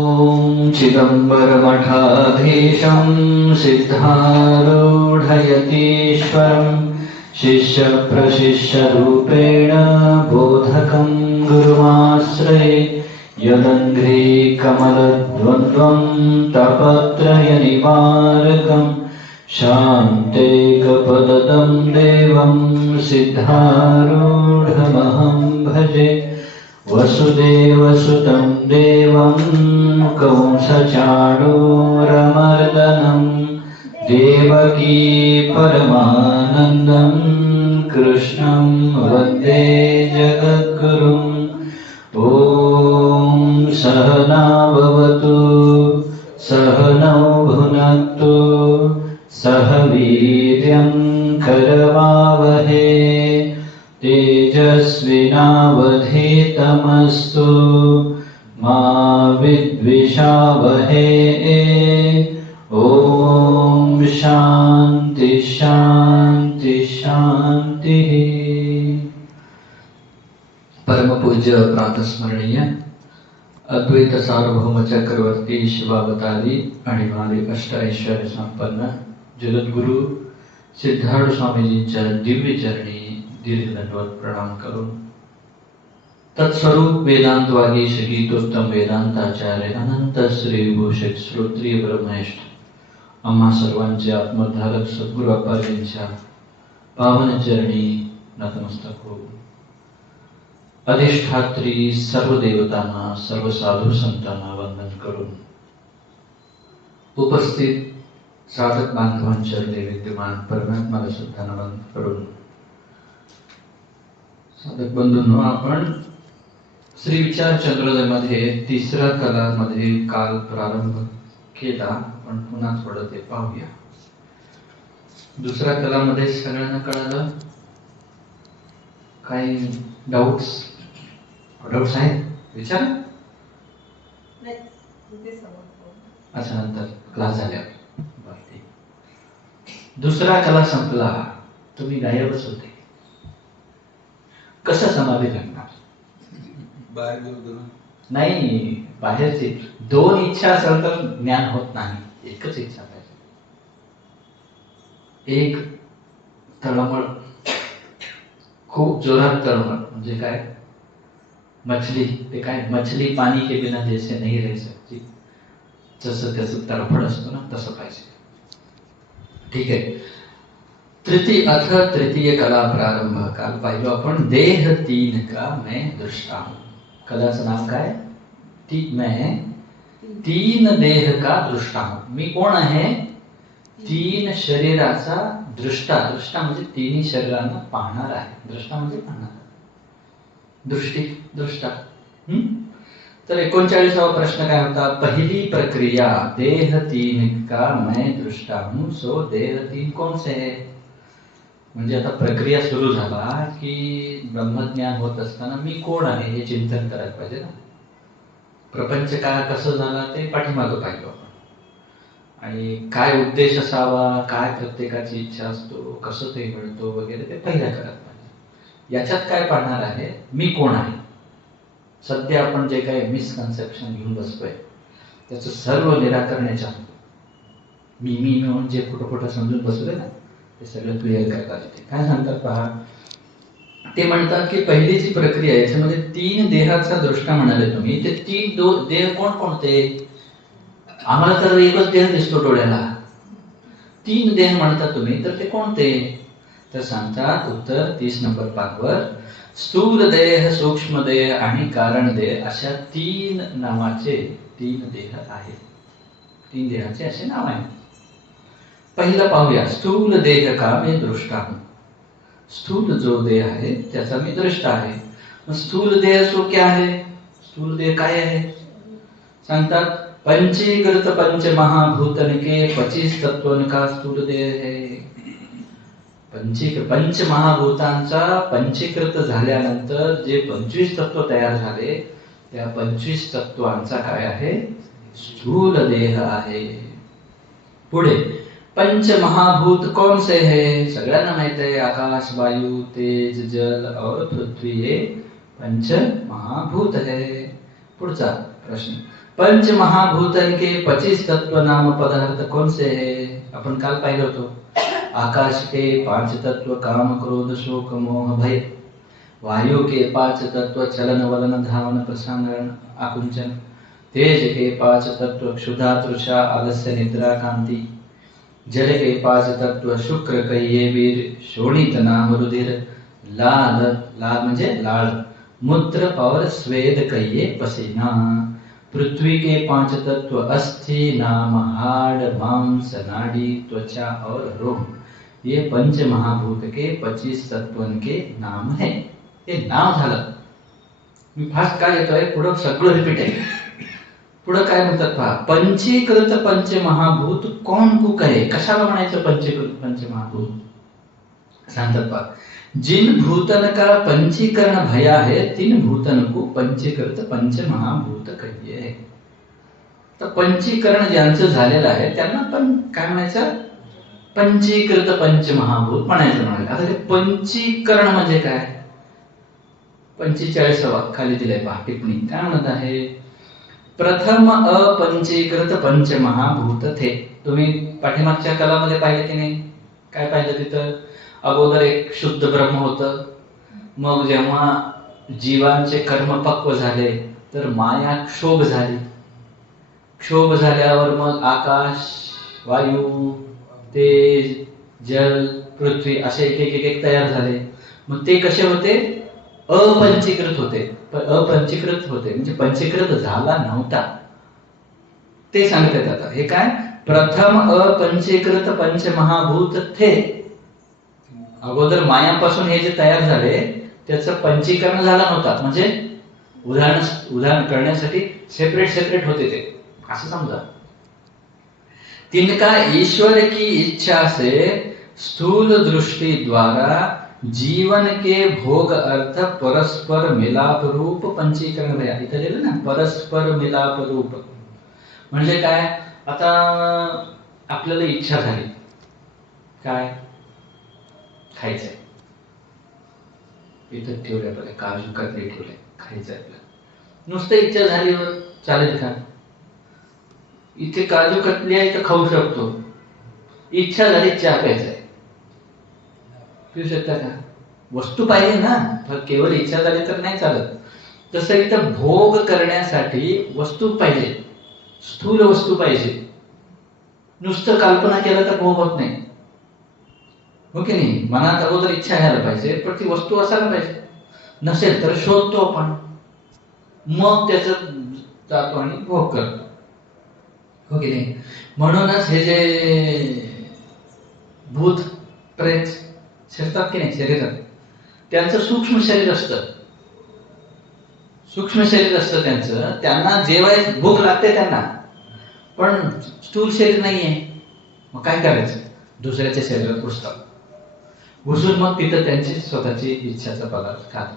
ॐ चिदम्बरमठाधीशं सिद्धारूढयतीश्वरं शिष्यप्रशिष्यरूपेण बोधकं गुरुमाश्रये यदङ्घ्रिकमलद्वन्द्वं तपत्रयनिवारकं शान्तेकपदं देवं सिद्धारूढमहं भजे। वसुदेवसुतं देवं कंसचाणूरमर्दनं देवकी परमानन्दं कृष्णं वन्दे जगद्गुरुम्। ॐ सहना भवतु सहनौ भुनक्तु सह वीर्यं करवावहै तेजस्विनावधीतमस्तु मा विद्विषावहै। ॐ शान्ति शान्ति शान्तिः। परमपूज्य प्रातस्मरणीय अद्वैत सार्वभौम चक्रवर्ती शिवावतारी आणि माले अष्ट ऐश्वर्य संपन्न जगद्गुरु सिद्धार्थ स्वामीजींच्या दिव्य चरणी दीर्घ दंडवत प्रणाम करून तत्स्वरूप वेदांत वागीश गीतोत्तम वेदांताचार्य अनंत श्री विभूषित श्रोत्रिय ब्रह्मनिष्ठ आम्हा सर्वांचे आत्मधारक सद्गुरु अप्पाजींच्या पावन चरणी नतमस्तक हो। अधिष्ठात्री सर्व देवतांना सर्व साधू संतांना वंदन करून उपस्थित साधक बांधवांच्या विद्यमान परमात्म्याला सुद्धा नमन करून साधक बंधूंनो, आपण श्री विचार चंद्रोदयमध्ये तिसऱ्या कलामध्ये काल प्रारंभ केला, पण पुन्हा थोडं ते पाहूया। दुसऱ्या कलामध्ये सगळ्यांना कळालं? काही डाऊट्स आहेत? विचार अच्छा, नंतर क्लास झाल्यावर। दुसरा कला संपला, तुम्ही गायबच होते। कसं समाधी लागणार? नाही, बाहेरची दोन इच्छा असेल तर ज्ञान होत नाही, एकच इच्छा पाहिजे। एक तळमळ, खूप जोरात तळमळ, म्हणजे काय? मछली, ते काय मछली पाणी के बिना जैसे नहीं रह सकती, जसं त्याचं तडफड असतो ना, तसं पाहिजे। ठीक आहे। तृतीय कला प्रारंभ। काल पाहिलं आपण देह तीन का मैं दृष्टा हूं। कलाचं नाव काय? मैं तीन देह का दृष्टा हूं। मी कोण आहे? तीन शरीराचा दृष्टा। दृष्टा म्हणजे तिन्ही शरीरांना पाहणार आहे। दृष्टा म्हणजे पाहणार, दृष्टी, दृष्टा। तर 39वा प्रश्न काय होता? पहिली प्रक्रिया देह तीन का मैं दृष्टा हूं, सो देह तीन कौन से है? म्हणजे आता प्रक्रिया सुरू झाला की ब्रह्मज्ञान होत असताना मी कोण आहे हे चिंतन करायला पाहिजे ना। प्रपंच काय कसं झाला ते पाठीमागं पाहिलं आपण, आणि काय उद्देश असावा, काय प्रत्येकाची इच्छा असतो, कसं ते मिळतो वगैरे ते पहिल्या करायला पाहिजे। याच्यात काय पाहणार आहे? मी कोण आहे। सध्या आपण जे काही मिसकन्सेप्शन घेऊन बसतोय त्याचं सर्व निराकरण याच्यात होतं। मी म्हणजे खोटं समजून बसलोय ना, ते सगळं क्लिअर करतात। ते काय सांगतात पहा, ते म्हणतात की पहिलीची प्रक्रिया याच्यामध्ये तीन देहाचा दृष्टा म्हणाले तुम्ही, ते तीन देह कोण कोणते? आम्हाला तर एकच देह दिसतो डोळ्याला, तीन देह म्हणतात तुम्ही, तर ते कोणते? तर सांगतात उत्तर 30 नंबर पानावर, स्थूल देह, सूक्ष्म देह आणि कारण देह अशा तीन नावाचे तीन देह आहेत। तीन देहाचे असे नाव आहेत। पहिला पाहूया, स्थूल देह का मैं दृष्टा हूं। स्थूल जो देह आहे त्याचा मी दृष्टा आहे। मग स्थूल देह सो क्या है? स्थूल देह काय आहे? सांगतात पंचीकृत पंच महाभूतन के 25 तत्वन का स्थूल देह है। पंच महाभूतांचा पंचीकृत झाल्यानंतर जे 25 तत्व तयार झाले, त्या 25 तत्वांचा काय आहे? स्थूल देह आहे। पुढे पंच महाभूत कौन से है? सगळ्यांना माहित आहे, आकाश, वायू, तेज, जल और पृथ्वी हे पंच महाभूत है। पुढचा प्रश्न, पंच महाभूतन के 25 तत्व नाम पदार्थ कौन से है? आपण काल पाहिलं होतो. आकाश के 5 तत्व काम क्रोध शोक मोह भय. वायु के 5 तत्व चलन वलन धावन प्रसारण आकुंचन. तेज के 5 तत्व क्षुधा तृषा आलस्य निद्रा कांति. जल के 5 तत्व शुक्र कहिये वीर शोणित नाम रुधिर. लाल लाल म्हणजे लाळ मूत्र और स्वेद कहिये पसीना. पृथ्वी के 5 तत्व अस्थि नाम हाड़ मांस नाड़ी त्वचा और रोम. ये पंच महाभूत के 25 तत्वों के नाम है. हे नाव झालं. मी फास्ट काय येतोय पुढं सगळं रिपीट आहे. पुढं काय म्हणतात पहा. पंचीकृत पंच महाभूत कौन को कहे. कशाला म्हणायचं पंचीकृत पंच महाभूत सांगतात पहा. जिन भूतन का पंचीकरण भया है तीन भूतन को पंचीकृत पंच महाभूत कहिए. तर पंचीकरण ज्यांचं झालेलं आहे त्यांना पण काय म्हणायचं पंचीकृत पंच महाभूत म्हणायचं. आता हे पंचीकरण म्हणजे काय. 45वा खाली दिलंय पहा टिप्पणी. काय म्हणत आहे. प्रथम अपंचीकृत पंच महाभूत थे. तुम्ही पाठीमागच्या कलामध्ये पाहिलं की नाही. काय पाहिलं तिथं. अगोदर एक शुद्ध ब्रह्म होतं. मग जेव्हा जीवांचे कर्म पक्व झाले तर माया क्षोभ झाली. क्षोभ झाल्यावर मग आकाश वायू तेज जल पृथ्वी असे एक तयार झाले. मग ते कसे होते अपंचीकृत होते. अपंचीकृत होते म्हणजे पंचीकृत झाला नव्हता ते सांगतात. आता हे काय प्रथम अपंचीकृत पंच महाभूत थे. अगोदर मायापासून हे जे तयार झाले त्याचं पंचीकरण झालं नव्हता. म्हणजे उदाहरण करण्यासाठी सेपरेट होते ते असं समजा. तिनका ईश्वर की इच्छा से स्थूल दृष्टि द्वारा जीवन के भोग अर्थ परस्पर मिलाप रूप पंचीकरण भया. इथं लिहिलं ना परस्पर मिलाप रूप. म्हणजे काय. आता आपल्याला इच्छा झाली काय खायचंय. इथं ठेवले आपल्याला काजू कतली ठेवले खायचंय आपल्याला. नुसतं इच्छा झालीवर चालेल का. इथे काजू कतली आहे तर खाऊ शकतो. इच्छा झाली चहा प्यायचाय पिऊ शकता का. वस्तू पाहिजे ना. केवळ इच्छा झाली तर नाही चालत. तसं इथं भोग करण्यासाठी वस्तू पाहिजे. स्थूल वस्तू पाहिजे. नुसतं कल्पना केलं तर भोग होत नाही. हो की नाही. मनात अगोदर इच्छा घ्यायला पाहिजे पण ती वस्तू असायला पाहिजे. नसेल तर शोधतो आपण मग त्याच जातो आणि भोग करतो. हो की नाही. म्हणूनच हे जे भूत प्रेत शिरतात की नाही शरीरात त्यांचं सूक्ष्म शरीर असतं. सूक्ष्म शरीर असतं त्यांचं. त्यांना जेवायला भूक लागते त्यांना पण स्थूल शरीर नाहीये. मग काय करायचं दुसऱ्याच्या शरीरात घुसतात. घुसून मग तिथं त्यांची स्वतःची इच्छाचा पदार्थ खातात.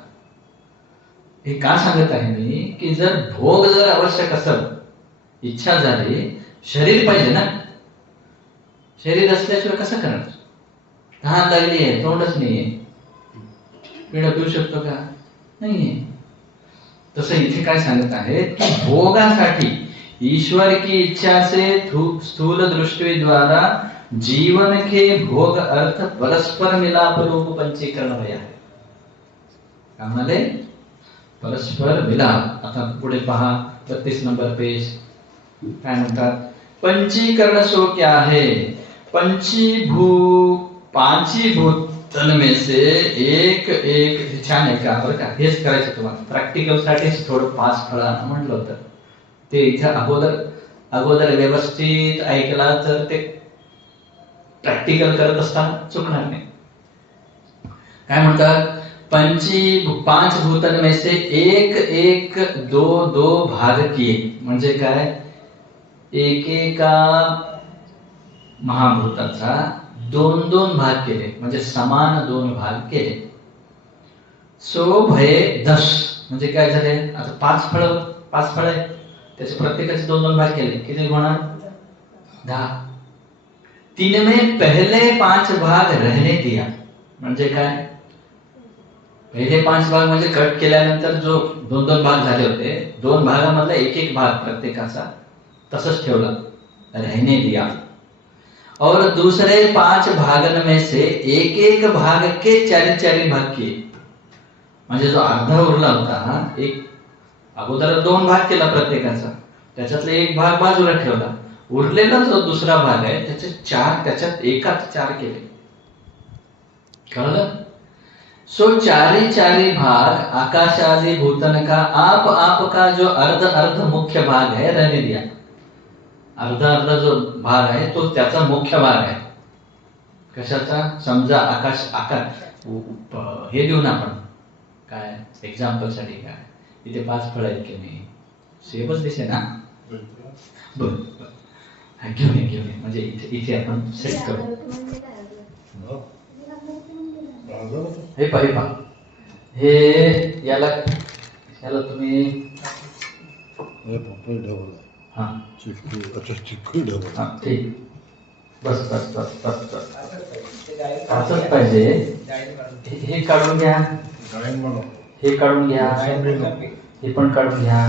हे का सांगत आहे मी की जर भोग जर आवश्यक असेल इच्छा झाली शरीर पाहिजे ना. शरीर असल्याशिवाय कसं करणार. तहान लागली आहे तोंडच नाहीये. पिणं पिऊ शकतो का नाहीये. तसं इथे काय सांगत आहे की भोगासाठी ईश्वर की इच्छा से स्थूल दृष्टि द्वारा जीवन के भोग अर्थ परस्पर मिलाप रूप पंचीकरण भया. काय म्हणाले परस्पर मिलाप. आता पुढे पहा 32 नंबर पेज. काय म्हणतात पंचीकरण सो क्या है. पांचीभूतन में से एक एक छान आहे का बरं का. हेच करायचं तुम्हाला प्रॅक्टिकल साठीच थोडं पास फळा म्हटलं होतं. ते इथं अगोदर व्यवस्थित ऐकला तर ते प्रॅक्टिकल करत असताना चुकणार नाही. काय म्हणतात पांच भूतन में से एक दो भाग किए. म्हणजे काय एकेका महाभूताचा दोन भाग केले म्हणजे समान 2 भाग केले. सो भये 10 म्हणजे काय झाले. आता 5 फळ आहे त्याचे प्रत्येकाचे 2 भाग केले. किती होणार 10. 3 में पहले 5 भाग रहने दिया. म्हणजे काय पहिले 5 भाग म्हणजे कट केल्यानंतर जो 2-2 भाग झाले होते, 2 भागामधला एक भाग प्रत्येकाचा तसंच ठेवला, रहने दिया. और दूसरे 5 भागन में से एक भाग के 4 भाग किए. म्हणजे जो अर्धा उरला होता, एक अगोदर 2 भाग केला प्रत्येकाचा, त्याच्यातला एक भाग बाजूला ठेवला. उरलेला जो दुसरा भाग आहे त्याच्यात एकात 4 केले. कळलं? सो 4 भाग आकाश आदि भूतन का आप का जो अर्ध मुख्य भाग है रहने दिया. अर्धा जो भाग आहे तो त्याचा मुख्य भाग आहे. कशाचा? समजा आकाश हे देऊ ना आपण, काय एक्झाम्पल साठी, काय इथे 5 फळ आहेत की नाही, सेबच दिसे ना. बरं घेऊन ये म्हणजे इथे आपण सेट करू. हे पहा, हे याला तुम्ही हा ठीक, बस असंच पाहिजे. हे काढून घ्या, हे काढून घ्या, हे पण काढून घ्या.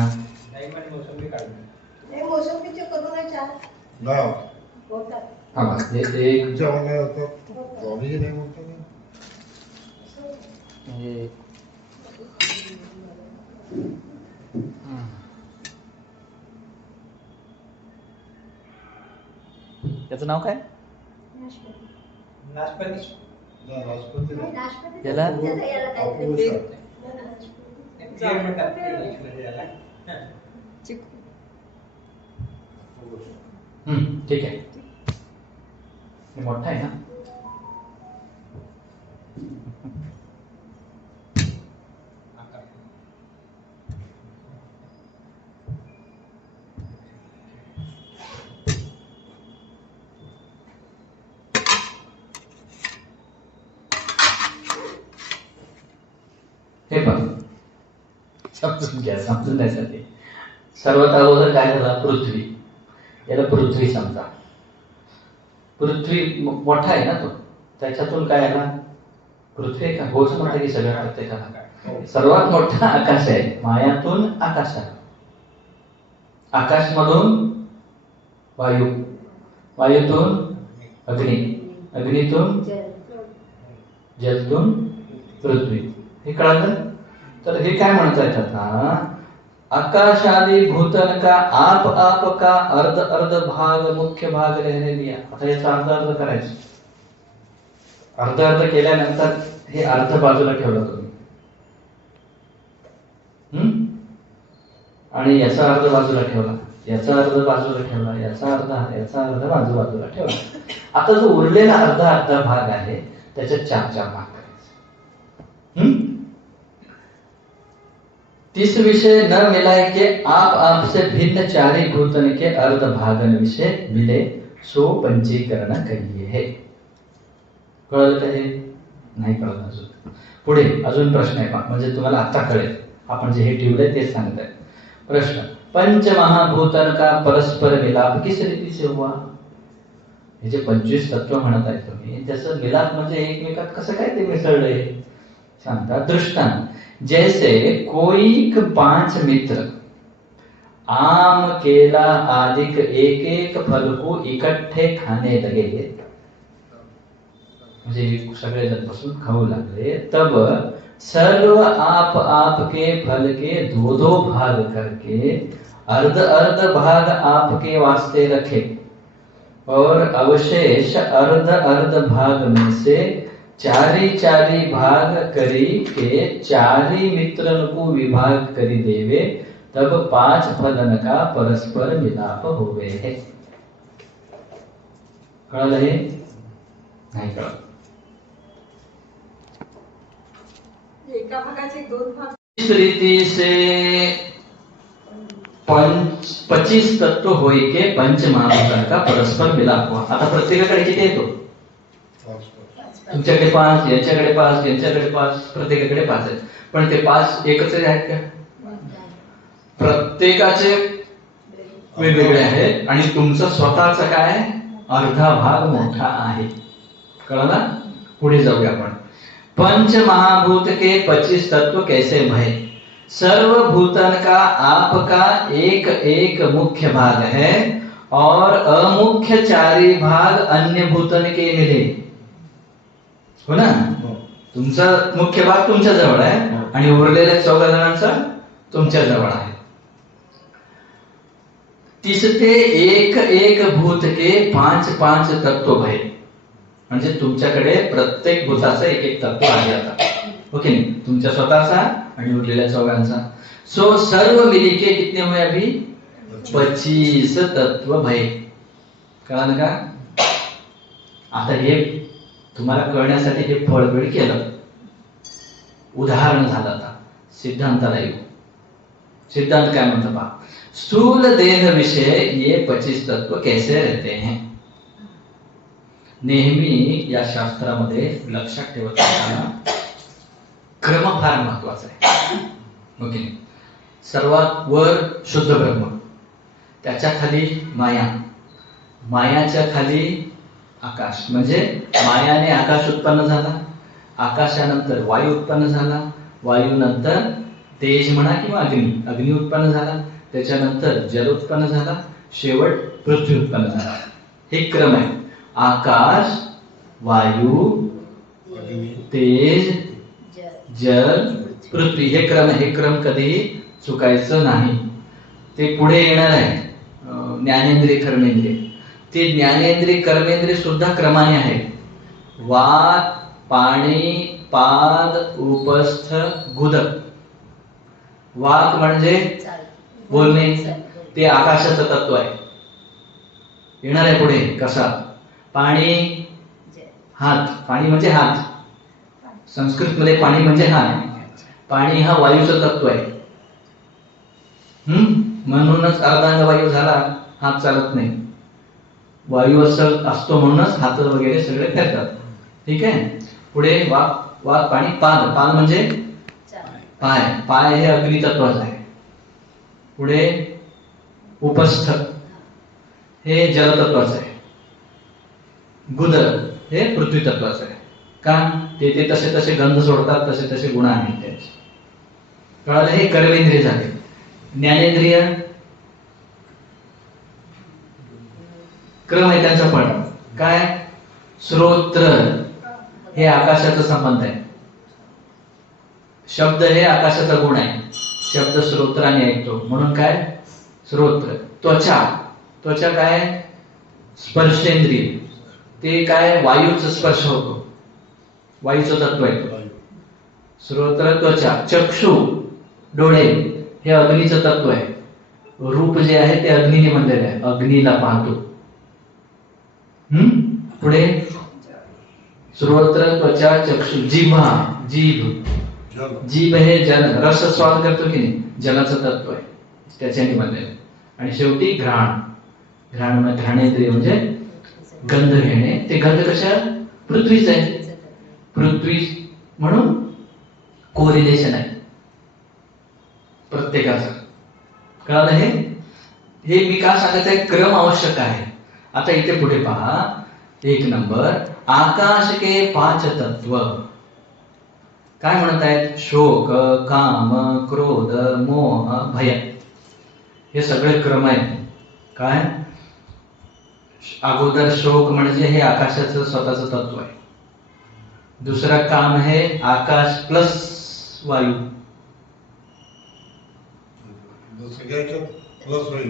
त्याचं नाव काय? त्याला ठीक आहे, मोठा आहे ना. हे बघ, समजून घ्या, समजण्यासाठी. सर्वात अगोदर काय झाला? पृथ्वी. याला पृथ्वी समजा. पृथ्वी मोठा आहे ना तो, त्याच्यातून काय आला? पृथ्वी का होच मोठा की सगळ्या प्रत्येकाला. सर्वात मोठा आकाश आहे, मायातून आकाश आहे. आकाशमधून वायू, वायूतून अग्नी, अग्नीतून जलतून पृथ्वी. हे कळलं? तर हे काय म्हणतायत आता? आकाश आदि भूतन का आप का अर्ध भाग मुख्य भाग रहने दिया. आता याचा अर्ध करायचं. अर्ध केल्यानंतर हे अर्ध बाजूला ठेवलं तुम्ही, आणि याचा अर्ध बाजूला ठेवला, याचा अर्ध बाजूला ठेवला, याचा अर्ध बाजूला ठेवला. आता जो उरलेला अर्धा भाग आहे त्याच्यात 4 भाग करायचे. तीस विषय न मिलाए के आप से भिन्न 4 भूतन के अर्ध भागन विषय मिले सो पंचीकरण करिए है. कळलं का? हे नाही कळलं अजून. पुढे अजून प्रश्न आहे, म्हणजे तुम्हाला आता कळेल. आपण जे हे ठेवलंय ते सांगताय. प्रश्न: पंच महाभूतन का परस्पर मिलाप किस रीति से हुआ? हे जे 25 तत्व म्हणत आहे तुम्ही, त्याचं मिलाप म्हणजे एकमेकात कसं काय ते मिसळलंय सांगता. दृष्टांत: जैसे कोई 5 मित्र आम केला आदि एक फल को इकट्ठे खाने लगे, म्हणजे सगळे जण बसून खाऊ लागले. तब सर्व आप के फल के 2 भाग करके अर्ध भाग आपके वास्ते रखे और अवशेष अर्ध भाग में से 4 भाग करी के 4 मित्रन को विभाग करी देवे, तब 5 फलन का परस्पर मिलाप होवे है. कळलं? हे नाही कळलं. एका भागाचे 2 भाग. इस रीति से 25 तत्व होई के पंच महाभूतां का परस्पर मिलाप हुआ. आता प्रत्येकाकडे किती येतो? तुमच्याकडे 5, यांच्याकडे 5, यांच्याकडे 5, प्रत्येकाकडे 5 आहेत. पण ते 5 एकच आहेत का? प्रत्येकाचे वेगवेगळे आहेत, आणि तुमचा स्वतःचा काय अर्धा भाग मोठा आहे. कळलं? पुढे जाऊया आपण. पंच महाभूत के 25 तत्व कैसे भय। सर्व भूतन का आपका एक एक मुख्य भाग है और अमुख्य चारी भाग अन्य भूतन के मिले, हो ना। तुमचा मुख्य भाग तुमच्या जवळ आहे आणि उरलेल्या 14 जणांचा तुमच्या जवळ आहे. तिसते एक एक भूत के 5 तत्व भय. म्हणजे तुमच्याकडे प्रत्येक भूताचं एक एक तत्व आहे आता, ओके नहीं, तुमच्या स्वतःचा आणि उरलेल्या 14चा. सो सर्व मिलके कितने हुए अभी 25 तत्व भय. कळालं का. आता हे तुम्हाला कळण्यासाठी हे फळबीळ केलं, उदाहरण झालं. आता सिद्धांताला येऊ. सिद्धांत काय म्हणतो पहा. स्थूल देह विषय ये 25 तत्व कैसे रहते हैं. नेहमी या शास्त्रामध्ये लक्षात ठेवत असताना क्रम फार महत्वाचा आहे, ओके. सर्वात वर शुद्ध ब्रह्म, त्याच्या खाली माया, मायाच्या खाली आकाश. म्हणजे मायाने आकाश उत्पन्न झाला, आकाशानंतर वायू उत्पन्न झाला, वायूनंतर तेज म्हणा किंवा अग्नी, अग्नी उत्पन्न झाला, त्याच्यानंतर जल उत्पन्न झाला, शेवट पृथ्वी उत्पन्न झाला. हे क्रम आहे. आकाश, वायू, तेज, जल, पृथ्वी, हे क्रम आहे. हे क्रम कधीही चुकायचं नाही. ते पुढे येणार आहे ज्ञानेंद्रिय कर्मेंद्रिय. ते ज्ञानेंद्रिय कर्मेंद्रिय सुद्धा क्रमाने आहे. वात, पाणी, पाद, उपस्थ, गुदक. वाक म्हणजे बोलणे, ते आकाशाचं तत्व आहे, येणार आहे पुढे कसा. पाणी, हात, पाणी म्हणजे हात, संस्कृत मध्ये पाणी म्हणजे हात. पाणी हा वायूचं तत्व आहे. म्हणूनच अर्धांग वायू झाला, हात चालत नाही. वायू असतो म्हणूनच हात वगैरे सगळे फिरतात, ठीक आहे. पुढे वाक, वाक, पाणी, पाद, पाद म्हणजे पाय, पाय हे अग्नी तत्वाचं आहे. पुढे उपस्थ हे जलतत्वाचं आहे. गुदक हे पृथ्वी तत्वाचं आहे. का ते तसे तसे गंध सोडतात, तसे तसे गुण आहेत त्यांचे. कळालं. हे कर्मेंद्रिय झाले. ज्ञानेंद्रिय क्रम आहे त्यांचा, पण काय. श्रोत्र हे आकाशाचा संबंध आहे. शब्द हे आकाशाचा गुण आहे. शब्द श्रोत्राने ऐकतो म्हणून काय श्रोत्र. त्वचा, त्वचा काय स्पर्शेंद्रिय, ते काय वायूचा स्पर्श होतो, वायूचं तत्व आहे. श्रोत्र, त्वचा. चक्षु डोळे हे अग्नीचं तत्व आहे. रूप जे आहे ते अग्नीने म्हणलेलं आहे, अग्नीला पाहतो. पुढे श्रोत्र, त्वचा, चक्षु. जिव्हा, जीभ, जीभ हे जल, रस स्वाद करतो की नाही, जलाचं तत्व आहे, त्याच्याने बनलेलं. आणि शेवटी घ्राण, घ्राण घ्राणेंद्रिय म्हणजे गंध घेणे. ते गंध कशा पृथ्वीच आहे, पृथ्वी म्हणून कोरिलेशन आहे प्रत्येकाचं. कळालं. हे मी का सांगत आहे, क्रम आवश्यक आहे. आता इथे पुढे पहा. 1 नंबर, आकाश के 5 तत्व काय म्हणत आहेत. शोक, काम, क्रोध, मोह, भय. हे सगळे क्रम आहेत. काय अगोदर शोक म्हणजे हे आकाशाचं स्वतःचं तत्व आहे. दुसरा काम है आकाश प्लस वायू.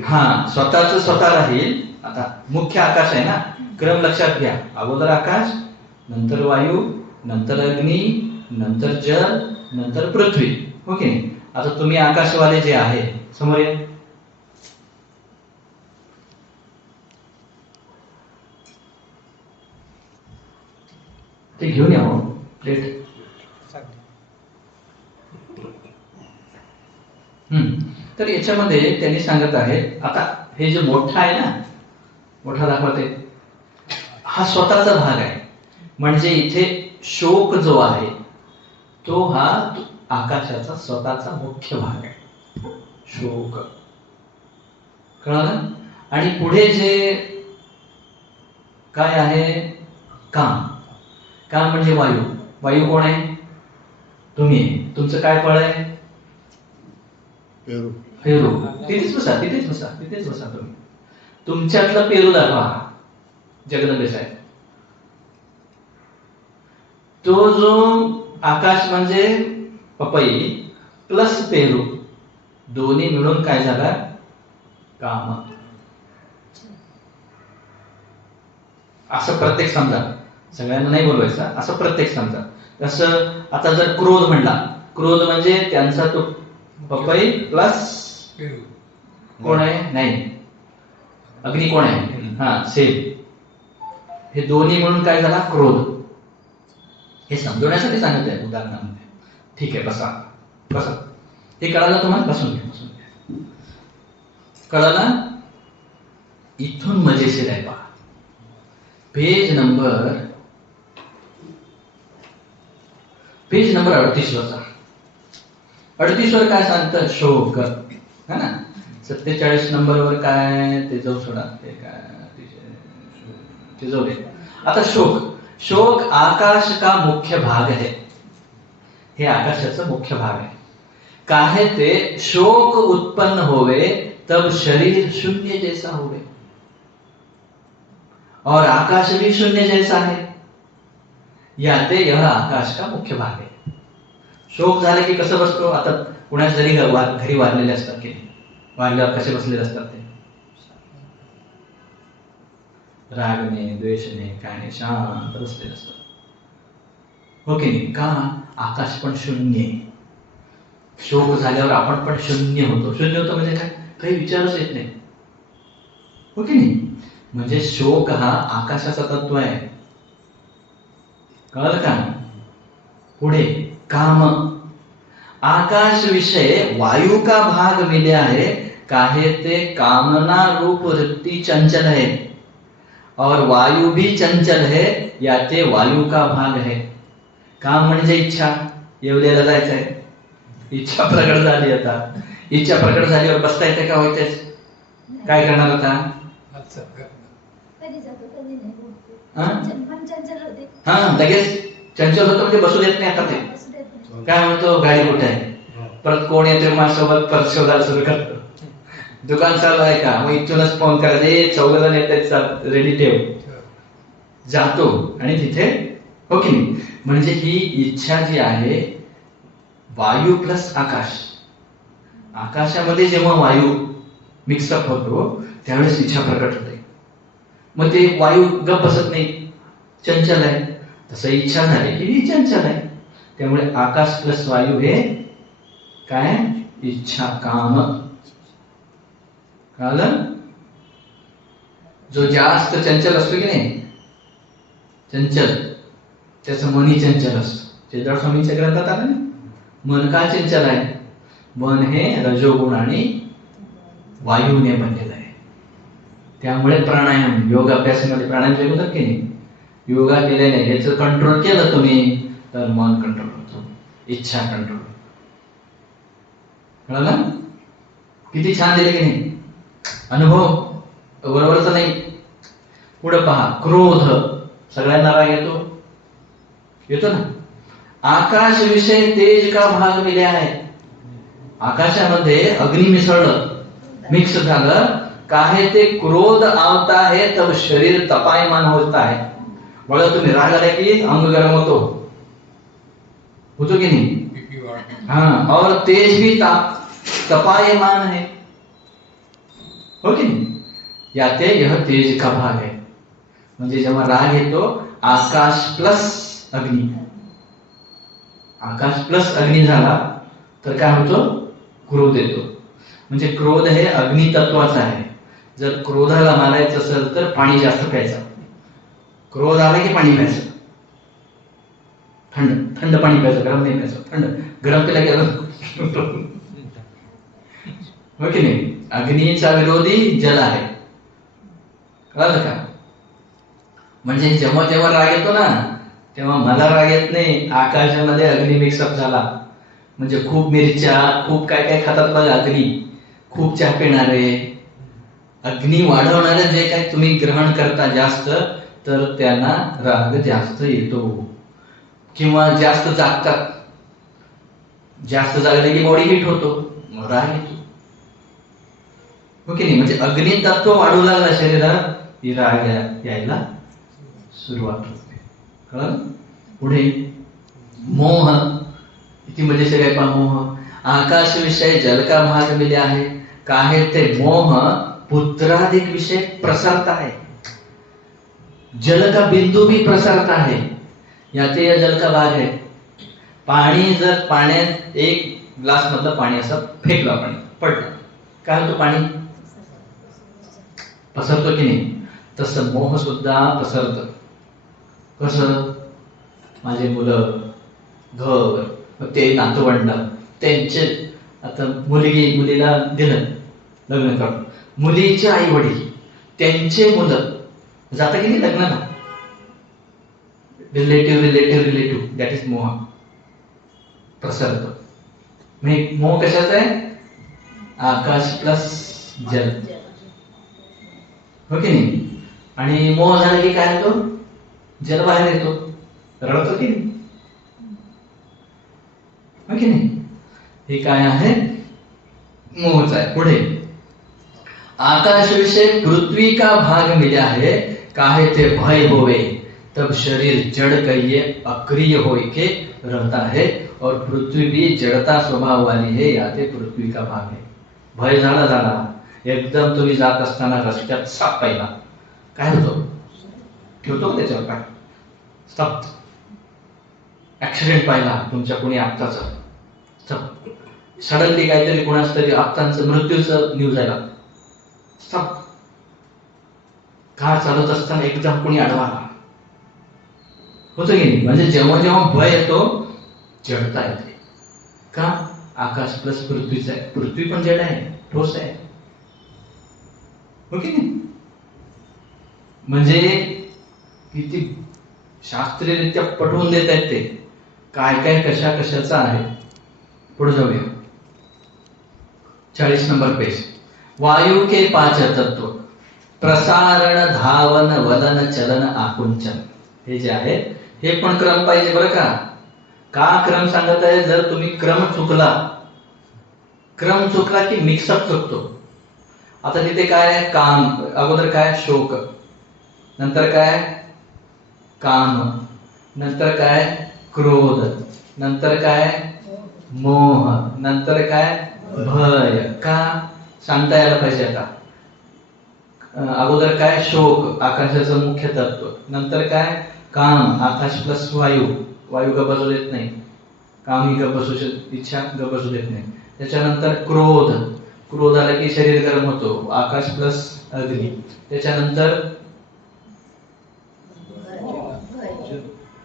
हा, स्वतःच स्वतः राहील. आता मुख्य आकाश आहे ना, क्रम लक्षात घ्या. अगोदर आकाश, नंतर वायू, नंतर अग्नी, नंतर जल, नंतर पृथ्वी, ओके. आता तुम्ही आकाशवाले जे आहे समोर या. ते घेऊन या प्लेट. तर याच्यामध्ये त्यांनी सांगत आहेत. आता हे जे मोठा आहे ना, मोठा दाखवते, हा स्वतःचा भाग आहे. म्हणजे इथे शोक जो आहे तो हा आकाशाचा स्वतःचा मुख्य भाग आहे, शोक. कळालं. आणि पुढे जे काय आहे, काम. काम म्हणजे वायू. वायू कोण आहे, तुमचं काय फळ आहे? पेरू. पेरू. तिथेच बसा तुम्ही. तुमच्यातलं पेरू दाखवा जगदंबे साहेब. तो जो आकाश म्हणजे पपई प्लस पेरू दोन्ही मिळून काय झाला? काम. असं प्रत्येक समजा, सगळ्यांना नाही बोलवायचं, असं प्रत्येक समजा. तसं आता जर क्रोध म्हणला, क्रोध म्हणजे त्यांचा तो पपई प्लस कोण आहे? नाही, अग्नी कोण आहे? हा, सेम. हे दोन्ही मिळून काय झाला? क्रोध. हे समजवण्यासाठी सांगत आहे उदाहरणामध्ये. ठीक आहे, बसा. हे कळालं तुम्हाला? बसून घ्या. कळालं? इथून मजेशीर आहे पहा. पेज नंबर 38 वर. 38 वर काय सांगतं? शोक. है ना? 47 नंबरवर काय? ते जाऊ सोडा, ते काय ते जाऊ दे. आता शोक आकाश का मुख्य भाग है. हे आकाशाचा मुख्य भाग है. काहे ते शोक उत्पन्न होवे तब शरीर शून्य जैसा होवे और आकाश भी शून्य जैसा है. याते यह आकाश का मुख्य भाग है. शोक झाले की कसं बसतो? आता कुणाच्या जरी घरी वारलेले असतात की नाही, वारल्यावर कसे बसलेले असतात ते? रागने, द्वेषने, काय नाही, शांत बसलेले असतात. हो की नाही? का? आकाश पण शून्य आहे. शोक झाल्यावर आपण पण शून्य होतो. शून्य होतो म्हणजे काय? काही विचारच येत नाही. हो की नाही? म्हणजे शोक हा आकाशाचा तत्व आहे. कळलं का? पुढे काम. आकाश विषय वायु का भाग मिला है, काहे ते कामना रूप वृत्ति चंचल है और वायु भी चंचल है, या ते वायु का भाग है. काम म्हणजे इच्छा. येवलेला जायचंय, इच्छा प्रकट झाली. आता इच्छा प्रकट झाल्यावर बसता येते का? व्हायचंच. काय करणार होता? हा, लगेच चंचल होतं म्हणजे बसू देत नाही. आता ते काय म्हणतो? गाडी कुठे आहे? परत कोण येतोय माझ्यासोबत? परत शोधायला सुरू करतो. दुकान चालू आहे का? मग इथूनच फोन करायला, 14 जण येतात, रेडी ठेव. जातो आणि तिथे. हो की नाही? म्हणजे ही इच्छा जी आहे, वायू प्लस आकाश. आकाशामध्ये जेव्हा वायू मिक्सअप होतो त्यावेळेस इच्छा प्रकट होते. मग ते वायू गप बसत नाही, चंचल आहे. तसं इच्छा झाली की ही चंचल आहे. त्यामुळे आकाश प्लस वायू हे काय? इच्छा, काम. कळलं? जो जास्त चंचल असतो की नाही, चंचल, त्याचं मनही चंचल असतं. चेतन स्वामींच्या ग्रंथात आलं ना, मन का चंचल आहे? मन हे रजोगुण आणि वायूने बनलेलं आहे. त्यामुळे प्राणायाम, योग अभ्यासामध्ये प्राणायाम शिकवतात की नाही, योगा केल्याने याचं कंट्रोल केलं तुम्ही तर मन कंट्रोल होतो, इच्छा कंट्रोल. कळलं? किती छान दिले की नाही अनुभव. बरोबरच नाही. पुढे पहा. क्रोध. सगळ्यांना राग येतो ना. आकाश विषय तेज का भाग मिला है. आकाशामध्ये अग्नी मिसळलं, मिक्स झालं. काहे ते क्रोध आवता है तब शरीर तपायमान होता है. बघा तुम्ही, राग आला की अंग गरम होतो की नाही? हाँ, और तेज भी तपायमान है. हो की नाही? याते यह तेज का भाग है. म्हणजे जेव्हा राग येतो, आकाश प्लस अग्नी, आकाश प्लस अग्नी झाला तर काय होतो? क्रोध येतो. म्हणजे क्रोध हे अग्नी तत्वाचा आहे. जर क्रोधाला मारायचं असेल तर पाणी जास्त प्यायचं. क्रोध आला की पाणी प्यायचं. थंड पाणी प्यायचं, गरम नाही प्यायचं. थंड, गरम केला गेलं. हो की नाही? अग्नीचा विरोधी जल आहे. कळलं का? म्हणजे जेव्हा जेव्हा राग येतो ना, तेव्हा मला राग येत नाही, आकाशामध्ये अग्नी मिक्सअप झाला. म्हणजे खूप मिरच्या, खूप काय काय खातात बघा अग्नी, खूप चहा पिणारे, अग्नी वाढवणारे जे काय तुम्ही ग्रहण करता जास्त, तर त्यांना राग जास्त येतो. किंवा जास्त जागतात, जास्त जागले की बॉडी हीट होतो, मग राग येतो, हो की नाही? म्हणजे अग्नी तत्व वाढू लागला शरीरात की राग यायला सुरुवात होते. कळलं? पुढे मोह, किती मजेशीर आहे पहा. मोह, आकाश विषय जल का भाग मिले आहे, काहे ते मोह पुत्राधिक विषय प्रसरता है. जल का बिंदू भी प्रसरता है, याते या जल का भाग है. पाणी जर पाण्यात एक ग्लास मधलं पाणी असं फेकलं आपण, पडलं, काय होतं? पाणी पसरतो की नाही? तसं मोह सुद्धा पसरतं. कसं? माझे मुलं, घर, मग ते नातवंड, त्यांचे, आता मुलीला दिलं लग्न करून, मुलीचे आई वडील, त्यांचे मुलं जातं की नाही लग्नाला, रिलेटिव्ह, दॅट इज मोह, प्रसरतो. मोह कशाचा आहे? आकाश प्लस जल, हो की नाही? आणि मोह झाला की काय होतो? जल बाहेर येतो, रडतो की नाही, हो की नाही? हे काय आहे? मोहच आहे. पुढे, आकाश विषय पृथ्वी का भाग मिला है, काहे ते भय होवे, तब शरीर जड़ कहिए अक्रिय होय के रहता है, और पृथ्वी भी जड़ता स्वभाव वाली है, याते पृथ्वी का भाग है. भय झाला, एकदम तुम्ही जात असताना रस्त्यात साप पाहिला, काय होतो? ठेवतो का त्याच्यावर काय? स्तब्ध. ऍक्सिडेंट पाहिला तुमच्या कोणी आत्ताचा, सडनली काहीतरी कोणाच तरी आत्तांचं मृत्यूचं न्यूज आला, स्तब्ध. कार चालत असताना एकदम कोणी आडवा, होतं की नाही? म्हणजे जेव्हा जेव्हा भय येतो, जडता येते. का? आकाश प्लस पृथ्वीच आहे, पृथ्वी पण जड आहे, ठोस आहे, हो की नाही? म्हणजे किती शास्त्रीयरित्या पटवून देत आहेत ते, काय काय कशाचं आहे. पुढे जाऊया, 40 नंबर पेज. वायु के 5 तत्व, प्रसारण, धावन, वलन, चलन, आकुंचन. हे जे आहे हे पण क्रम पाहिजे बरं का. का क्रम सांगत आहे? जर तुम्ही क्रम चुकला की मिक्सअप चुकतो. आता तिथे काय आहे? काम, अगोदर काय? शोक, नंतर काय? काम, नंतर काय? क्रोध, नंतर काय? मोह, नंतर काय? भय. का? सांगता यायला पाहिजे. आता अगोदर काय? शोक, आकाशाचं मुख्य तत्व, नंतर काय? काम, आकाश प्लस वायू ग बसू देत नाही, काम ही ग बसू, इच्छा ग बसू देत नाही. त्याच्यानंतर क्रोध आला की शरीर गरम होतो, आकाश प्लस अग्नी. त्याच्यानंतर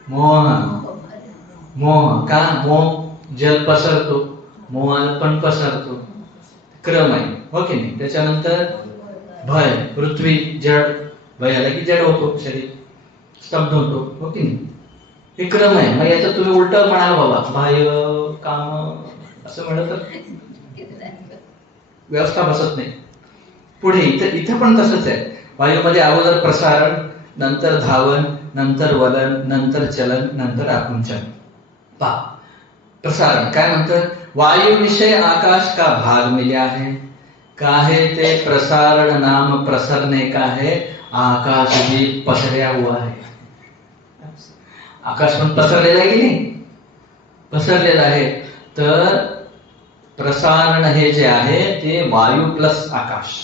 मोह, का? मोह जल पसरतो, मोह पण पसरतो, क्रम आहे, हो की नाही? त्याच्यानंतर भय, पृथ्वी जड, भय आला की जड होतो, शरीर स्तब्ध होतो, हो की नाही? हे क्रम आहे. मग याचं तुम्ही उलट म्हणाल बाबा, बाह्य काम असं म्हणलं तर व्यवस्था बसत नाही. पुढे इथं पण तसंच आहे. वायूमध्ये अगोदर प्रसारण, नंतर धावन, नंतर वलन, नंतर चलन, नंतर आकुंचन. पहा, प्रसारण काय म्हणतं? वायु विषय आकाश का भाग मिला है, काहे ते प्रसारण नाम प्रसरने का है, आकाश भी पसरया हुआ है. आकाश पण पसरलेला आहे की नाही? पसरलेला आहे. तर प्रसारण हे जे आहे ते वायू प्लस आकाश.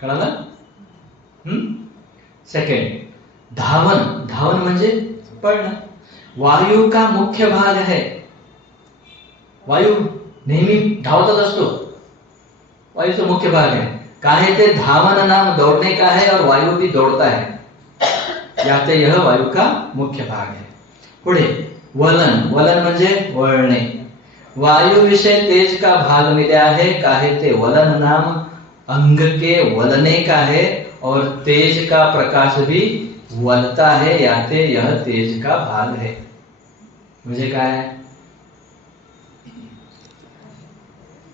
कळालं? सेकंड, धावन म्हणजे पळणं. वायू का मुख्य भाग है. वायू नेहमी धावतच असतो, वायूचा मुख्य भाग है. काहे ते धावन नाम दौड़ने का है, और वायु भी दौड़ता है, याते यह वायु का मुख्य भाग है. पुढे वलन म्हणजे वळणे. वायु विषय तेज का भाग मिला है, काहे ते वलन नाम अंग के वलने का है, और तेज का प्रकाश भी वलता है, याते यह तेज का भाग है. म्हणजे काय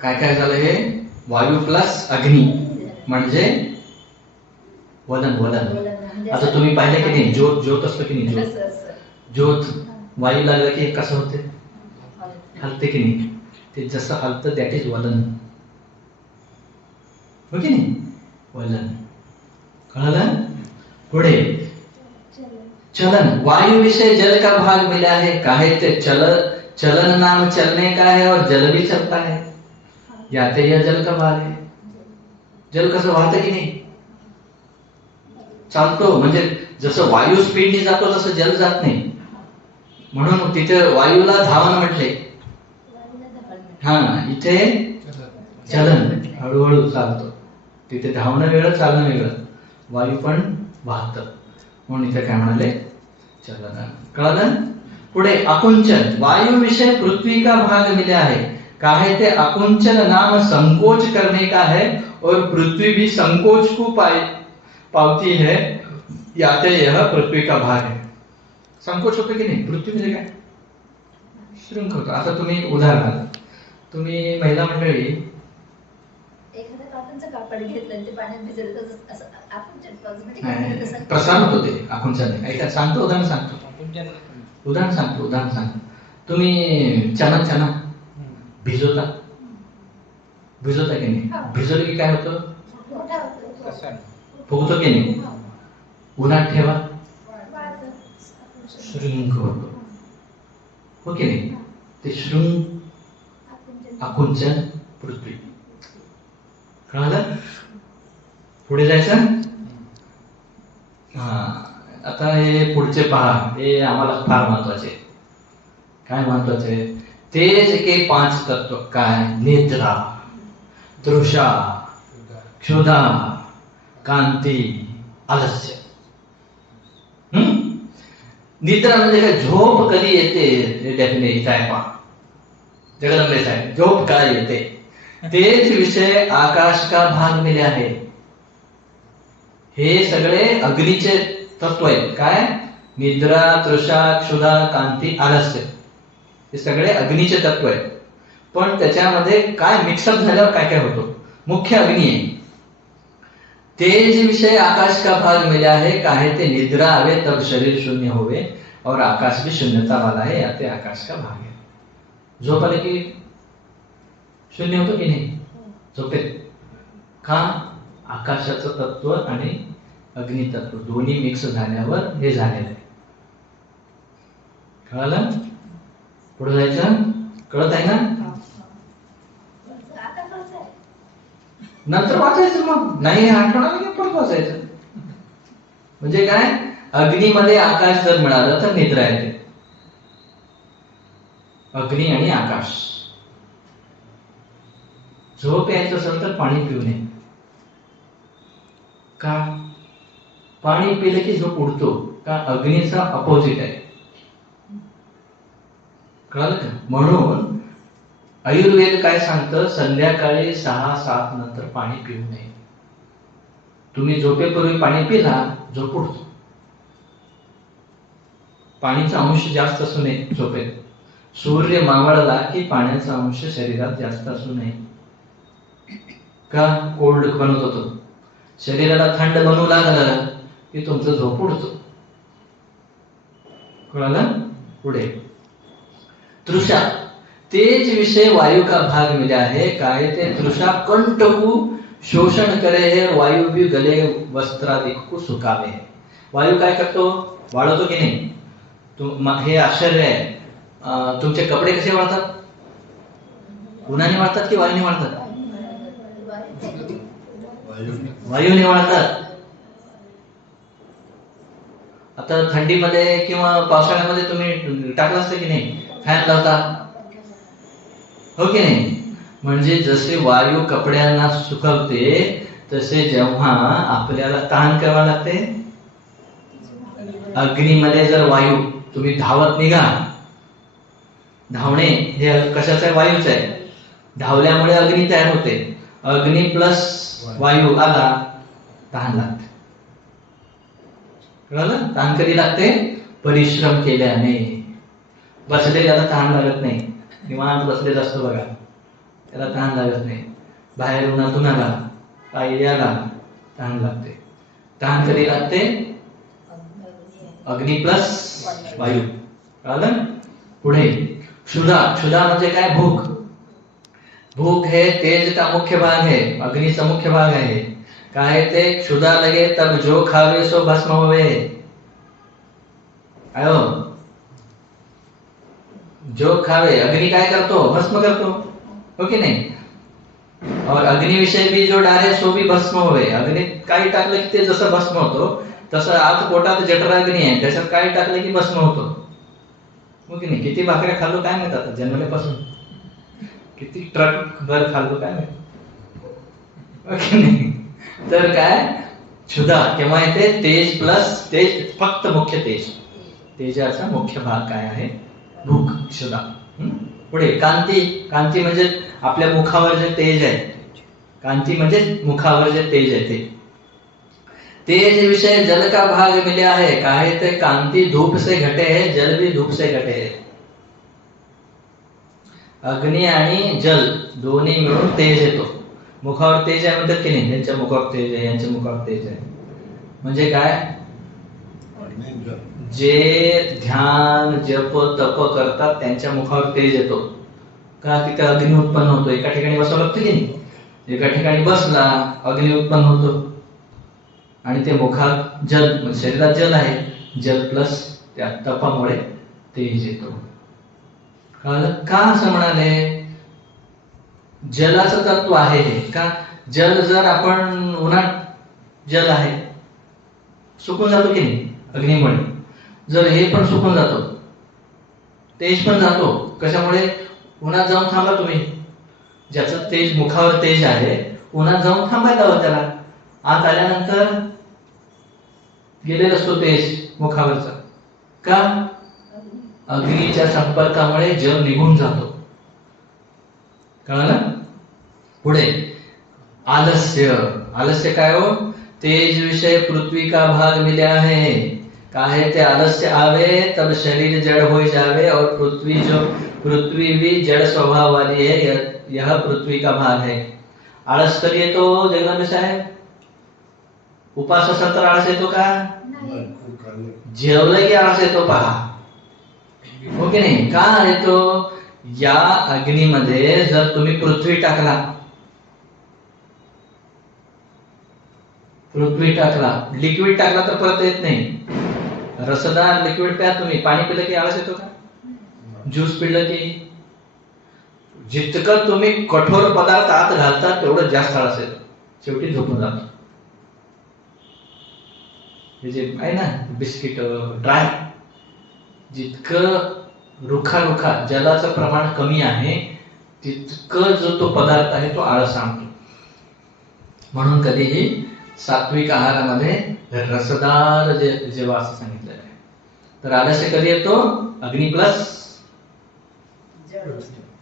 काय झालं? हे वायू प्लस अग्नी म्हणजे वलन. आता तुम्ही पाहिलं की नाही, ज्योत असतो की नाही, ज्योत वायू लागला की कसं होते, हलते की नाही. ते जसं हलतं दॅट इज वलन, हो की नाही, वलन. कळलं. पुढे चलन. वायु विषय जल का भाग मिला है, काहे ते चलन नाम चलने का है और जल भी चलता है, याते यह जल का भाग है. जल कसं वाहतं की नाही, चालतो. म्हणजे जसं वायू स्पीडने जातो तसं जल जात नाही. म्हणून तिथे वायूला धावन म्हटले. हा, इथे चलन, हळूहळू चालतो. तिथे धावणं वेगळं, चालणं वेगळं. वायू पण वाहत, म्हणून इथे काय म्हणाले, चलन. कळलं. पुढे आकुंचन. वायु विषय पृथ्वी का भाग मिला है, काहे ते आकुंचन नाम संकोच करने का है और पृथ्वी भी संकोच को पावती है, याते यह पृथ्वी का भाग है. संकोच होतो की नाही, पृथ्वी म्हणजे काय, श्रिंक होतो. आता तुम्ही उदाहरण, तुम्ही महिला मंडळी एखाद्या कापडाचं कापड घेतलं ते पाण्यात भिजवलं तर असं आकुंचन प्रसार होतो ते आकुंचन. ऐका, सांगतो, उदाहरण सांगतो. उदाहरण सांगतो. तुम्ही चना भिजवता की नाही, भिजवलं की काय होतं, फुगतो की नाही. उन्हात ठेवा, श्रिंक होतो, हो की नाही. ते श्रिंक आकुंचन पृथ्वी. कळालं. पुढे जायचं. हा, आता हे पुढचे पहा, हे आम्हाला फार महत्वाचे. काय महत्वाचे, तेज के 5 तत्व काय, निद्रा, तृषा, क्षुधा, कांती, आलस्य. निद्रा म्हणजे काय, झोप कधी येते, डेफिनेट आहे पहा. जगदंबे साहेब, झोप काय येते. तेज विषय आकाश का भाग मिले आहे. हे सगळे अग्नीचे तत्व आहेत. काय, निद्रा, तृषा, क्षुधा, कांती, आलस्य, हे सगळे अग्नीचे तत्व आहेत. पण त्याच्यामध्ये काय मिक्सअप झाल्यावर काय काय होतो, मुख्य अग्नी आहे. तेज विषय आकाश का भाग मिला है, काहे ते निद्रा आवे तब शरीर शून्य होवे और आकाश भी शून्यता वाला है, याते आकाश का भाग है. झोप आले की शून्य होतो की नाही झोपेत. का, आकाशाचं तत्व आणि अग्नी तत्व दोन्ही मिक्स झाल्यावर हे झालेलं आहे. कळलं. पुढे जायचं. कळत आहे ना. नंतर वाचायचं, मग नाही आठवण परत वाचायचं. म्हणजे काय, अग्नीमध्ये आकाश जर मिळालं तर निद्रा येते. अग्नी आणि आकाश. झोप यायचं असेल तर पाणी पिऊ नये. का, पाणी पिलं की झोप उडतो. का, अग्नीचा अपोजिट आहे. कळलं का. म्हणून आयुर्वेद काय सांगतं, संध्याकाळी 6-7 नंतर पाणी पिऊ नये. तुम्ही झोपेपूर्वी पाणी पिला, झोप उडतो. पाणीचा अंश जास्त असू नये झोपेत. सूर्य मावळला की पाण्याचा अंश शरीरात जास्त असू नये. का, कोल्ड बनत होतो. शरीराला थंड बनवू लागलं की तुमचं झोप उडतो. कळलं. पुढे तृषा. तेज विषय वायु का भाग मिला है, काहे ते तृषा कंठ को शोषण करे है, वायु भी गले वस्त्रादि को सुकावे है. वायू काय करतो, वाळवतो की नाही. हे आश्चर्य आहे. तुमचे कपडे कसे वाळतात, उन्हाने वाळतात की वायूने वाळतात. वायूने वाळतात. आता थंडीमध्ये किंवा पावसाळ्यामध्ये तुम्ही टाकलं असतं की नाही, फॅन लावता, हो की नाही. म्हणजे जसे वायू कपड्यांना सुकवते तसे जेव्हा आपल्याला तहान करावा लागते. अग्नीमध्ये जर वायू, तुम्ही धावत निघा. धावणे हे कशाचं आहे, वायूचं आहे. धावल्यामुळे अग्नी तयार होते. अग्नी प्लस वायू आला, तहान लागते. कळलं. तहान कधी लागते, परिश्रम केल्याने. बसलेल्याला तहान लागत नाही. निवांत बसलेला असतो बघा, त्याला तहान लागत नाही. बाहेर उन्हातून आला, पायी आला, तहान लागते. तहान कधी लागते, अग्नी प्लस वायू. कळलं? पुढे क्षुधा. क्षुधा म्हणजे काय? भूक. भूक है तेज का मुख्य भाग है, अग्नीचा मुख्य भाग आहे. काय ते? क्षुधा लगे तब जो खावे सो भस्म होवे. आयो, जो खावे, अग्नि काय करतो? भस्म करतो, हो की नाही? और अग्निविषयी भी जो डाले सो भी भस्म होवे. अग्नीत काही टाकलं की ते जसं भस्म होतो, तसं आज पोटात जठराग्नी आहे, त्याच्यात काही टाकलं की भस्म होतो, हो की नाही? किती भाकऱ्या खाल्लो काय माहित आता जन्मल्यापासून, किती ट्रक भर खाल्लो काय माहित, हो की नाही? तर काय? क्षुधा केव्हा येते? तेज प्लस तेज, फक्त मुख्य तेज. तेजाचा मुख्य भाग काय आहे? भूक, क्षुधा. पुढे कांती. कांती म्हणजे आपल्या मुखावर जे तेज आहे, कांती म्हणजे मुखावर जे तेज आहे ते. तेज विषय जल का भाग मिला है, काय ते? कांती धूप से घटे है, जल भी धूप से घटे है. अग्नी आणि जल दोन्ही मिळून तेज येतो. मुखावर तेज आहे म्हणतात की नाही? यांच्या मुखावर तेज आहे, यांच्या मुखावर तेज आहे. म्हणजे काय? जे ध्यान जप तप करतात त्यांच्या मुखावर तेज येतो. का? तिथे अग्नी उत्पन्न होतो. एका ठिकाणी बसावं लागतं की नाही? एका ठिकाणी बसला, अग्नी उत्पन्न होतो आणि ते मुखात जल, म्हणजे शरीरात जल आहे, जल प्लस त्या तपामुळे तेज येतो. कळलं? का असं म्हणाले? जलाचं तत्व आहे हे. का? जल जर आपण उन्हात, जल आहे सुकून जातो की नाही अग्नीमुळे, जर हे पण सुकून जातो, तेज पण जातो. कशामुळे? उन्हात जाऊन थांबा तुम्ही, ज्याचं तेज, मुखावर तेज आहे, उन्हात जाऊन थांबायला हवं त्याला. आत आल्यानंतर गेलेला असतो तेज मुखावरचा. का? अग्नीच्या संपर्कामुळे जल निघून जातो. कळलं? पुढे आलस्य. आलस्य काय हो? तेज विषय पृथ्वी का भाग मिला है, काहे ते? आलस्य आवे तब शरीर जड़ हो जावे, और पृथ्वी भी जड़ स्वभाव वाली है, यह पृथ्वी का भाग है. आळस कधी येतो जगदंबे साहेब? उपास असेल तर आळस येतो का? जेवलं की आळस येतो, पहा, हो की नाही? का येतो? या अग्नीमध्ये जर तुम्ही पृथ्वी टाकला, लिक्विड टाकला तर परत येत नाही. रसदार लिक्विड प्या तुम्ही. पाणी पिलं की आळस येतो का? ज्यूस पिलं की? जितकं तुम्ही कठोर पदार्थ आत घालता तेवढं जास्त आळस येतो, शेवटी झोपून जातो. हे जे आहे ना बिस्किट ड्राय, जितकं रुखा जलाचं प्रमाण कमी आहे तितकं जो तो पदार्थ आहे तो आळस आणतो. म्हणून कधीही सात्विक आहारामध्ये रसदार जेव्हा असं सांगितलेलं आहे. तर आलस्य कधी येतो? अग्नी प्लस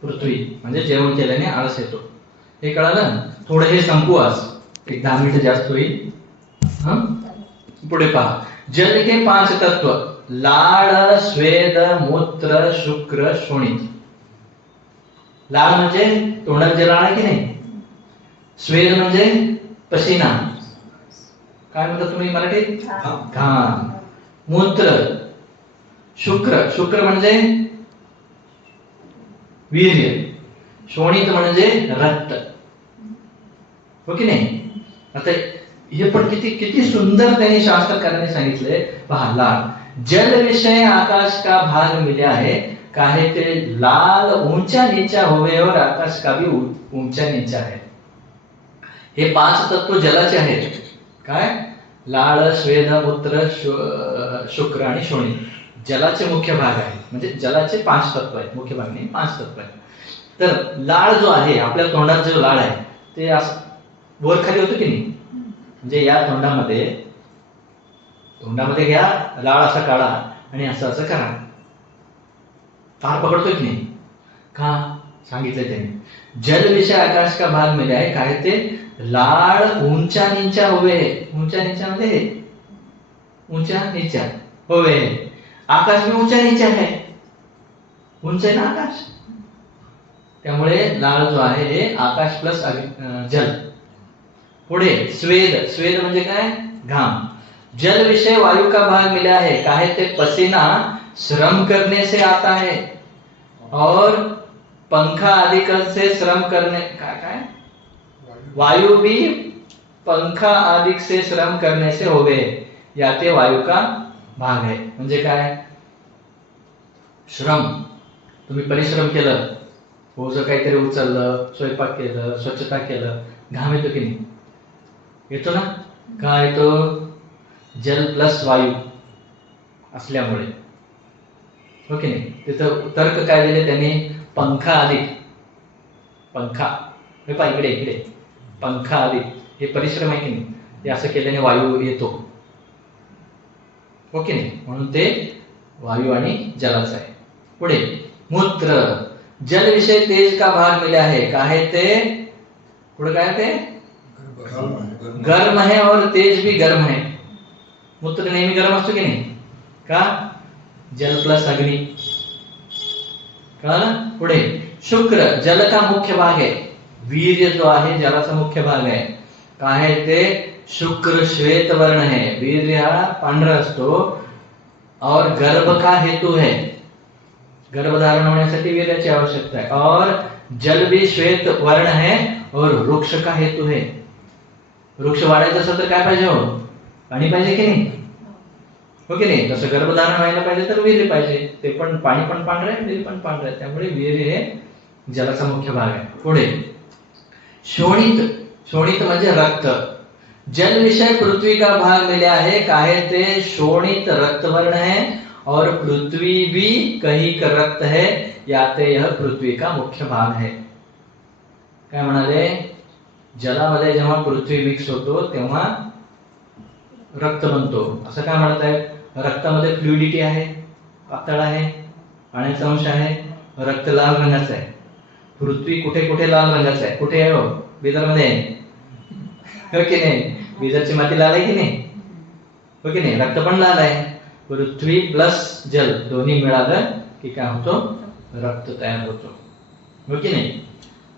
पृथ्वी, म्हणजे जेवण केल्याने आळस येतो. हे कळालं? थोडं हे संपू आज, एक 10 मिनिटं जास्त होईल. पुढे पहा. जल के 5 तत्व: लाळ, स्वेद, मूत्र, शुक्र, शोणित. लाळ म्हणजे तोंडात जे लाळ आहे की नाही, स्वेद म्हणजे पसीना, काय म्हणता तुम्ही मराठीत? घाम. मूत्र, शुक्र म्हणजे वीर्य, शोणित म्हणजे रक्त, हो की नाही? आता हे पण किती सुंदर त्यांनी शास्त्रकारांनी सांगितले. पहा, लाल. जल विषय आकाश का भाग मिला है, काहे ते? लाल ऊंचा नीचा होवे और आकाश का भी ऊंचा नीचा है. हे 5 तत्व जलाचे आहेत. काय? लाळ, स्वेद, मूत्र, शुक्र आणि शोणित जलाचे मुख्य भाग आहेत. म्हणजे जलाचे 5 तत्व आहेत, मुख्य भाग नाही, 5 तत्व आहेत. तर लाळ जो आहे, आपल्या तोंडात जो लाळ आहे ते असं वर खाली होतं की नाही, म्हणजे या तोंडामध्ये घ्या, लाळ असा काढा आणि असं करा, तार पकडतोय की नाही? का? सांगितलं त्यांनी. जल विषय आकाश का भाग मिला है, काय ते? लाळ ऊंचा नीचा होवे. ऊंचा नीचा म्हणजे ऊंचा नीचा होवे. आकाश भी ऊंचा नीचा है, उंच आहे ना आकाश, त्यामुळे लाळ जो आहे हे आकाश प्लस जल. पुढे स्वेद म्हणजे काय? घाम. जल विषय वायू का भाग मिला है, काहे ते? पसीना श्रम करने से आता है, और पंखा अधिक से श्रम करने काय वायू भी पंखा अधिक से श्रम करने से होवे, या ते वायू का भाग आहे. म्हणजे काय, श्रम तुम्ही परिश्रम केलं, ओझं काहीतरी उचललं, स्वयंपाक केलं, स्वच्छता केलं, घाम येतो की नाही, येतो ना. का येतो, जल प्लस वायू असल्यामुळे, हो की नाही. तिथं तर्क काय दिले त्यांनी, पंखा अधिक, पंखा हे पहा इकडे इकडे, पंखा अधिक हे परिश्रम आहे की नाही, ते असं केल्याने वायू येतो, हो की नाही. म्हणून ते वायू आणि जलाचं आहे. पुढे मूत्र, जल विषय तेज का भाग मिला है, काहे ते, पुढे काय ते गर्म है, और तेज भी गर्म है. मूत्र नेहमी गरम असतो की नाही, का जल प्लस अग्नि, कळलं. पुढे शुक्र, जल का मुख्य भाग है, वीर्य जो आहे जलाचा मुख्य भाग आहे. काय आहे ते, शुक्र श्वेत वर्ण है, वीर्य हा पांढरा असतो, और गर्भ का हेतू है, गर्भधारण होण्यासाठी वीर्याची आवश्यकता आहे. और जल भी श्वेत वर्ण है, और वृक्ष का हेतू है. वृक्ष वाढायचं असेल तर काय पाहिजे, हो पाणी पाहिजे की नाही, हो की नाही. तसं गर्भधारण व्हायला पाहिजे तर वीर्य पाहिजे, ते पण पाणी पण पांढरं आहे, वीर्य पण पांढरं आहे, त्यामुळे वीर्य हे जलाचा मुख्य भाग आहे. पुढे शोणित, शोणित म्हणजे रक्त, जल विषय पृथ्वी का भाग मिला है, काहे ते शोणित रक्त वर्ण है, और पृथ्वी भी कही का रक्त है, याते यह पृथ्वी का मुख्य भाग है. काय म्हणाले, जलामध्ये जेव्हा पृथ्वी मिक्स होतो तेव्हा रक्त बनतो, असं काय म्हणत आहे. रक्तामध्ये फ्लुइडिटी आहे, पातळ आहे, पाण्याचा अंश आहे, रक्त लाल रंगाचं आहे. पृथ्वी कुठे कुठे लाल रंगाचं आहे, कुठे आहे, हो बिदरमध्ये आहे, हो की नाही. बिदरची माती लाल आहे की नाही, हो की नाही. रक्त पण लाल आहे. पृथ्वी प्लस जल दोन्ही मिळालं की काय होतो, रक्त तयार होतो, हो की नाही.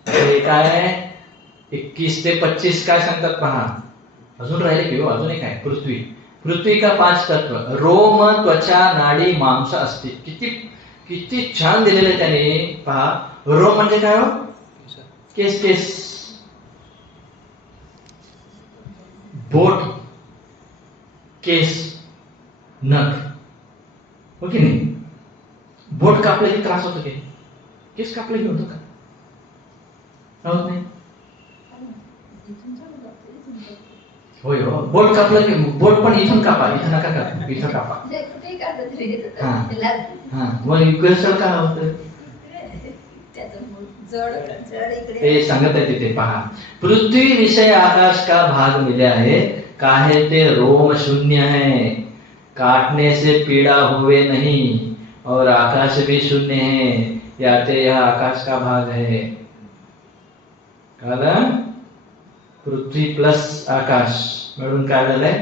हे काय आहे, 21 ते 25 काय सांगतात पहा, अजून राहिले की हो, अजून एक आहे पृथ्वी. पृथ्वी का 5 तत्व, रोम त्वचा नाडी मांस अस्ति. किती किती छान दिलेले त्याने पहा. रोम म्हणजे काय, हो केस, केस, बोट, केस, नख, हो की नाही. बोट कापले की त्रास होतो की, केस कापले की होतो का, होत नाही. होय हो, बोट कापलं की, बोट पण इथून कापा, इथं नका कापा, इथं कापा. मग कसं काय होतं, ते सांगत आहे तिथे पहा. पृथ्वी विषय आकाश का भाग मिला है, काहे ते रोम शून्य है, काटने से पीड़ा हुए नहीं, और आकाश भी शून्य है, याते यह आकाश का भाग है. कळलं, पृथ्वी प्लस आकाश मिळून काय झालंय.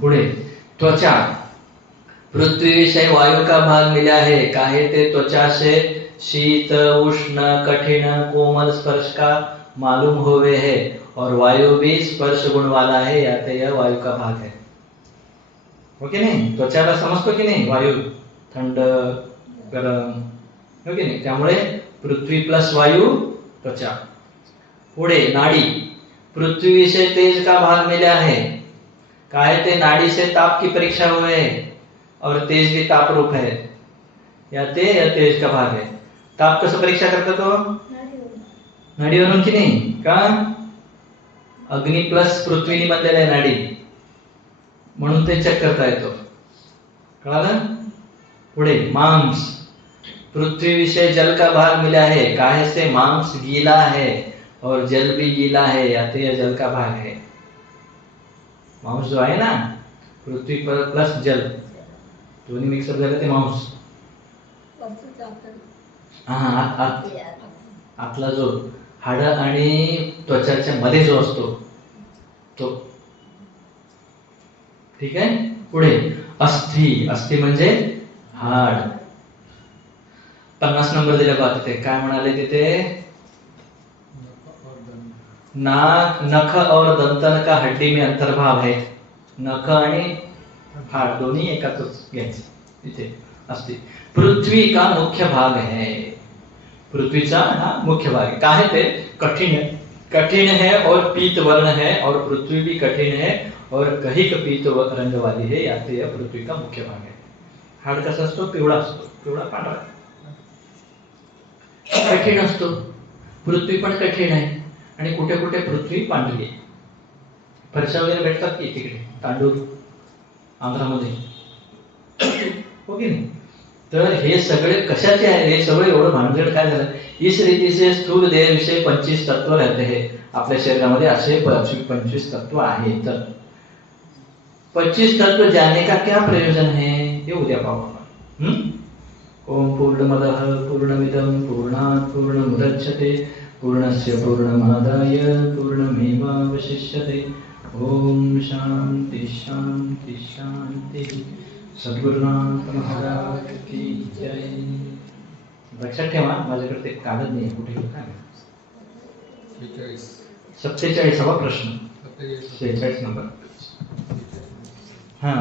पुढे त्वचा, पृथ्वी विषय वायु का भाग मिला है, काहे ते त्वचा से शीत उष्ण कठिन कोमल स्पर्श का मालूम होवे है, और वायु भी स्पर्श गुण वाला है, याते यह वायु का भाग है. हो की नाही. त्वचाला समजतो की नाही, वायू थंड गरम, हो की नाही. त्यामुळे पृथ्वी प्लस वायू त्वचा. पुढे नाड़ी, पृथ्वी विषय तेज का भाग मिला है, काहे ते नाड़ी से ताप की परीक्षा हुए है, और तेज भी ताप रूप है, या तेज का भाग है. ताप कसं परीक्षा करतात, तो नाडीवरून की नाही का, अग्नि प्लस पृथ्वीने बनलेला आहे नाडी, म्हणून ते चेक करता येतो. कळालं. पुढे मांस, पृथ्वी विषय जल का भाग मिला है, काहे से मांस गीला है, और जल भी गीला है, याते यह जल का भाग है. मांस जो आहे ना, पृथ्वी प्लस जल दोन्ही मिक्सअप झाले ते मांस. हा, आतला जो हाड आणि त्वचाच्या मध्ये जो असतो तो, ठीक आहे. पुढे अस्थि, अस्थि म्हणजे हाड. 50 नंबर दिला बा तिथे. काय म्हणाले तिथे, नाक नख और दंतन का हड्डी में अंतर्भाव है. नख आणि हाड दोन्ही एकातच घ्यायचे इथे असते. पृथ्वी का मुख्य भाग है, पृथ्वीचा हा मुख्य भाग है. काय है ते कठिण है, कठिन है और पीत वर्ण है, और पृथ्वी भी कठिन है और कही पीत रंग वाली है. यात या पृथ्वी का मुख्य भाग है. हाड कसा असतो, पिवळा असतो, पिवळा पांढरा, कठीण असतो. पृथ्वी पण कठीण आहे आणि कुठे कुठे पृथ्वी पांढरी आहे. फरशा वगैरे भेटतात की तिकडे तांडूर आंध्रामध्ये, हो की नाही. तर हे सगळे कशाचे आहे, हे सगळे एवढं भानगड काय झालं. इस रीती से स्थूल देह विषय 25 तत्व रहते हैं. आपल्या शरीरामध्ये असे 25 तत्व आहेत. 25 तत्व जानने का क्या प्रयोजन है, हे उद्या पाहू आपण. ओम पूर्णमदः पूर्णमिदं पूर्णात् पूर्णमुदच्यते पूर्णस्य पूर्णमादाय पूर्णमेवावशिष्यते. ओम शांती शांती शांती. सद्गुरुनाथ महाराज की जय. लक्षात ठेवा, माझ्याकडे ते कागद नाही, कुठे गेलं काय. 47वा प्रश्न, 46 नंबर. हा